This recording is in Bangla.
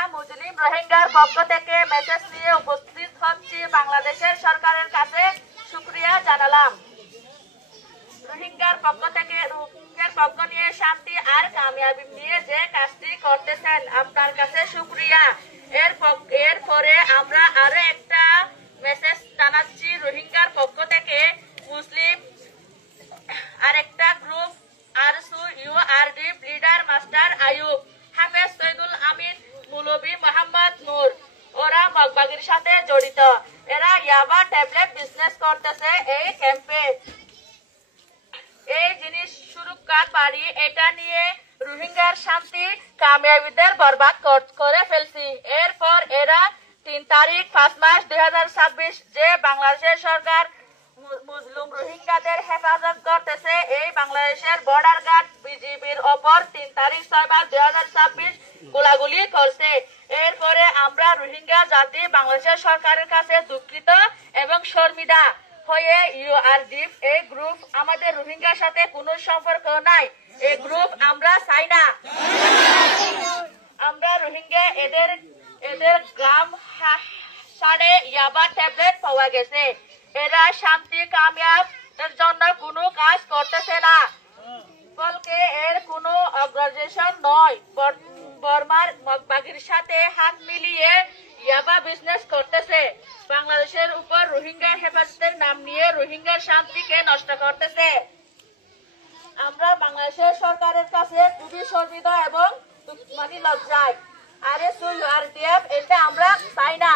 আমরা মুসলিম রোহিঙ্গার পক্ষ থেকে মেসেজ নিয়ে উপস্থিত হচ্ছি বাংলাদেশের সরকারের কাছে শুকরিয়া জানালাম। রোহিঙ্গার পক্ষ নিয়ে শান্তি আর কামিয়াবি নিয়ে যে কাজটি করতেছেন আপনার কাছে শুকরিয়া। এরপরে আমরা আরো একটা মেসেজ জানাচ্ছি রোহিঙ্গার পক্ষ থেকে মুসলিম আরেকটা group ARSU ইউআরডিপ leader master Ayub, হাফেজ সৈয়দুল আমিন, মৌলভী মোহাম্মদ নূর, ওরা মগবাগির সাথে জড়িত। এরা ইয়াবা ট্যাবলেট বিজনেস করতেছে এই ক্যাম্পে। এই জিনিস সুরক্ষাকারী এটা নিয়ে রোহিঙ্গার শান্তি কামিয়াবিদের বরবাদ করে ফেলছি। এরপর এরা 3 তারিখ 5 মাস 2026 যে বাংলাদেশের সরকার মুসলিম রোহিঙ্গাদের হেফাজত করতেছে এই বাংলাদেশের বর্ডার গার্ড বিজিবির ওপর 3 তারিখ 6 মাস 2026 গোলাগুলি করছে। এরপরে আমরা রোহিঙ্গা জাতি বাংলাদেশের সরকারের কাছে দুঃখিত এবং শর্মিদা হয়ে ইউআরডিপ এই গ্রুপ আমাদের রোহিঙ্গার সাথে কোনো সম্পর্ক নাই। এই গ্রুপ আমরা চাই না। আমরা রোহিঙ্গা এদের গ্রাম সাড়ে ইয়াবা ট্যাবলেট পাওয়া গেছে। এরা শান্তি কামিয়াব এর জন্য কোনো কাজ করতেছে না, বলকে এর কোনো অর্গানাইজেশন নয়। বর্মার মগবাগির সাথে হাত মিলিয়ে ইয়াবা বিজনেস করতেছে। বাংলাদেশের উপর রোহিঙ্গা হেফাজতের নাম নিয়ে রোহিঙ্গার শান্তিকে নষ্ট করতেছে। আমরা বাংলাদেশের সরকারের কাছে খুবই শর্মিত এবং লজ্জায়। আরে ইউআরডিএফ এটা আমরা চাই না।